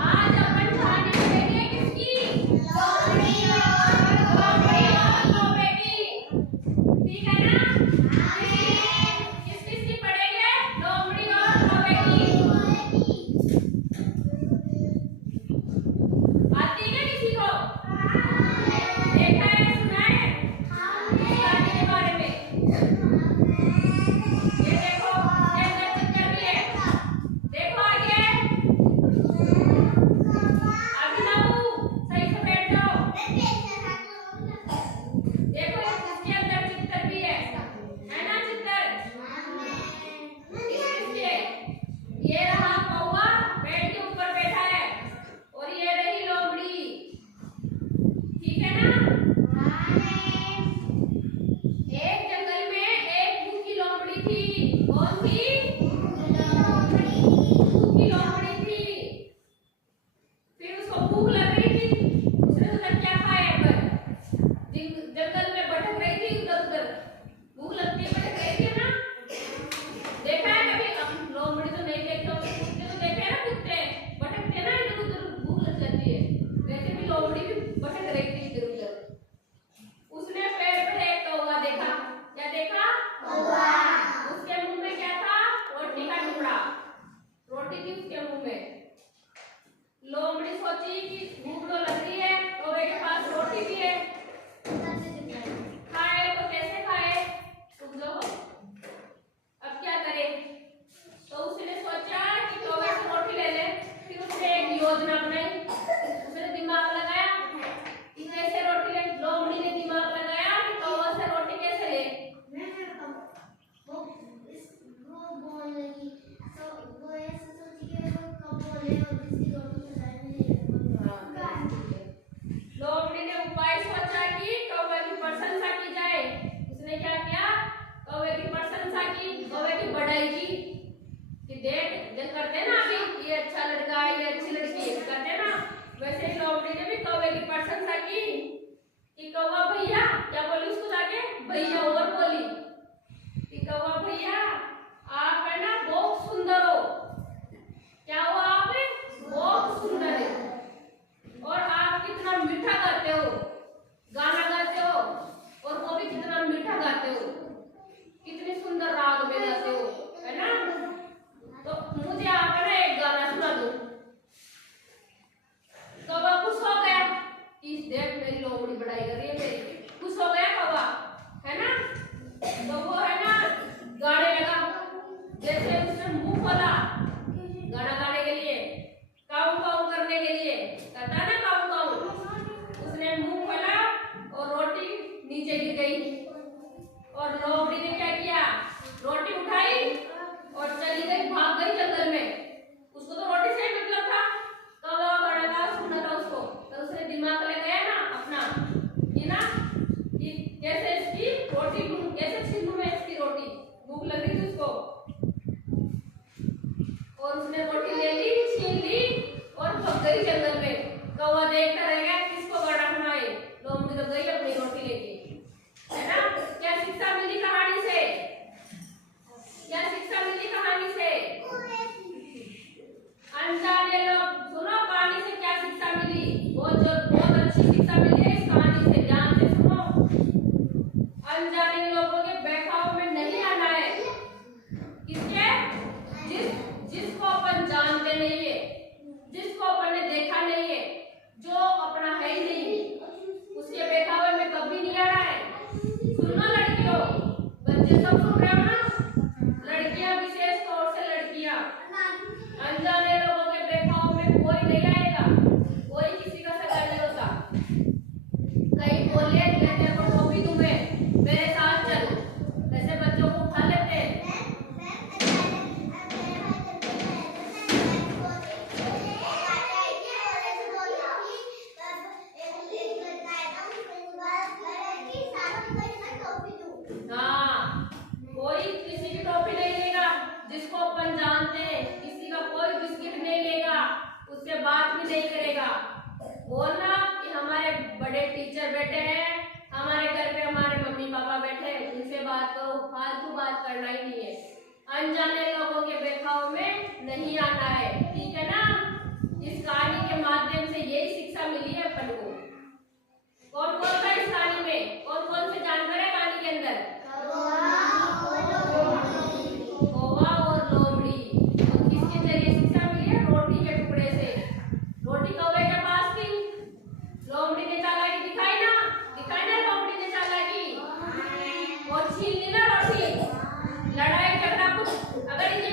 आज अपन कहानी पढ़ेंगे किसकी? लोमड़ी और कौवे की। ठीक है ना? किस किस की पढ़ेंगे? लोमड़ी और कौवे की। आती है किसी को? देखा है, सुना है कहानी के बारे में? ये देखो, ये अंदर चित्र भी है। देखो आगे। अभिनव, सही से बैठ जाओ। देखो इसके अंदर चित्र भी है ना? चित्र किसकी है? ये रहा कौवा, पेड़ के ऊपर बैठा है, और ये रही लोमड़ी। ठीक है ना? एक जंगल में एक भूखी लोमड़ी थी। कौन थी? भूखी लोमड़ी थी। फिर उसको भूख लग रही थी। उसने सोचा क्या खाए, पर जंगल में भटक रही थी उधर उधर। भूख लगती है, भटक रही थी ना? देखा है कभी? अब लोमड़ी तो नहीं देखते होंगे, कुत्ते तो देखे हैं ना? कुत्ते भटकते हैं ना इधर उधर, भूख लग जाती है। वैसे भी लोमड़ी भी भटक रही थी इधर उधर। उसने पेड़ पर एक कौवा देखा। क्या देखा? कौवा। उसके मुंह में क्या था? रोटी का टुकड़ा। रोटी थी उसके मुंह में। लोमड़ी सोची कि भूख तो लग रही है, कौवे के पास रोटी भी है, खाए तो कैसे खाए? तुम लोग अब क्या करे? तो उसने सोचा कि कौवे से रोटी ले ले। फिर उसने एक योजना बनाई। उसने दिमाग लगाया कि कैसे रोटी ले। लोमड़ी ने दिमाग लगाया कि कौवा से रोटी कैसे ले। लोमड़ी ने उपाय सोचा कि कौवे की प्रशंसा की जाए। उसने क्या किया? कौवे की प्रशंसा की, कौवे की बढ़ाई की कि देख, जब करते ना अभी ये अच्छा लड़का है, ये अच्छी लड़की है, करते ना, वैसे ही लोमड़ी ने भी कौवे की प्रशंसा की कि कौवा भैया, क्या बोली उसको जाके? भैया और बोली कि कौवा भैया, आप है ना बहुत सुंदर हो। क्या हो आप? बहुत सुंदर है। और आप कितना मीठा गाते हो, गाना गाते हो, और वो भी कितना मीठा गाते हो, कितनी सुंदर राग में गाते हो, है ना? तो मुझे आप है ना एक गाना सुना दो। कौवा खुश हो गया कि देख मेरी लोमड़ी बढ़ाई कर रही है मेरी। खुश हो गया कौवा, है ना? तो वो है ना गाने लगा। जैसे उसने मुंह खोला गाना गाने के लिए, काऊ काऊ करने के लिए, करता ना काऊ काऊ, उसने मुंह खोला और रोटी नीचे गिर गई। और लोमड़ी ने क्या किया? रोटी उठाई और चली गई, भाग गई जंगल में। उसको तो रोटी से ही मतलब था। कौवा बड़ा था, सुना था उसको, तो उसने दिमाग लगाया ना अपना कि ना कि कैसे इसकी रोटी, कैसे छीनूं मैं इसकी रोटी। भूख लग रही थी उसको, और उसने रोटी ले ली, छीन ली और भाग गई जंगल में। कौवा देखता रह गया किसको बड़ा बनाए। लोमड़ी तो गई अपनी रोटी लेके, है ना? क्या शिक्षा मिली कहानी से? क्या शिक्षा मिली कहानी से? अनजाने लोग सुनो, कहानी से क्या शिक्षा मिली? बहुत अच्छी शिक्षा मिली है इस कहानी से, ध्यान से सुनो। अनजाने लोगों के बहकावे में नहीं आना है। किसके? जिसको अपन जानते नहीं है, जिसको अपन ने देखा नहीं है, जो अपना है ही नहीं, उसके बहकावे में कभी नहीं आना है। सुनो लड़कियों, बच्चे सब सुन रहे हो ना? लड़कियां, विशेष तौर से लड़कियां, अनजाने लोगों के बहकावे में कोई नहीं आएगा। कोई किसी का सगा नहीं होता। कहीं बोले कहते को टोपी तुम्हें, मेरे साथ चलो, ऐसे बच्चों को उठा लेते हैं। हाँ, कोई किसी ही नहीं है। अनजाने लोगों के बहकाव में नहीं आना है, ठीक है ना। इस कहानी के माध्यम से यही शिक्षा मिली है अपन को। कौन कौन था इस कहानी में, कौन कौन से जानवर है कहानी के अंदर? कौवा और लोमड़ी। और किसके जरिए शिक्षा मिली है? रोटी के टुकड़े से। रोटी कौवे के पास थी, लोमड़ी ने चालाकी दिखाई ना लोमड़ी ने चालाकी, और छीन ली ना रोटी। लड़ाई झगड़ा कुछ अगर ये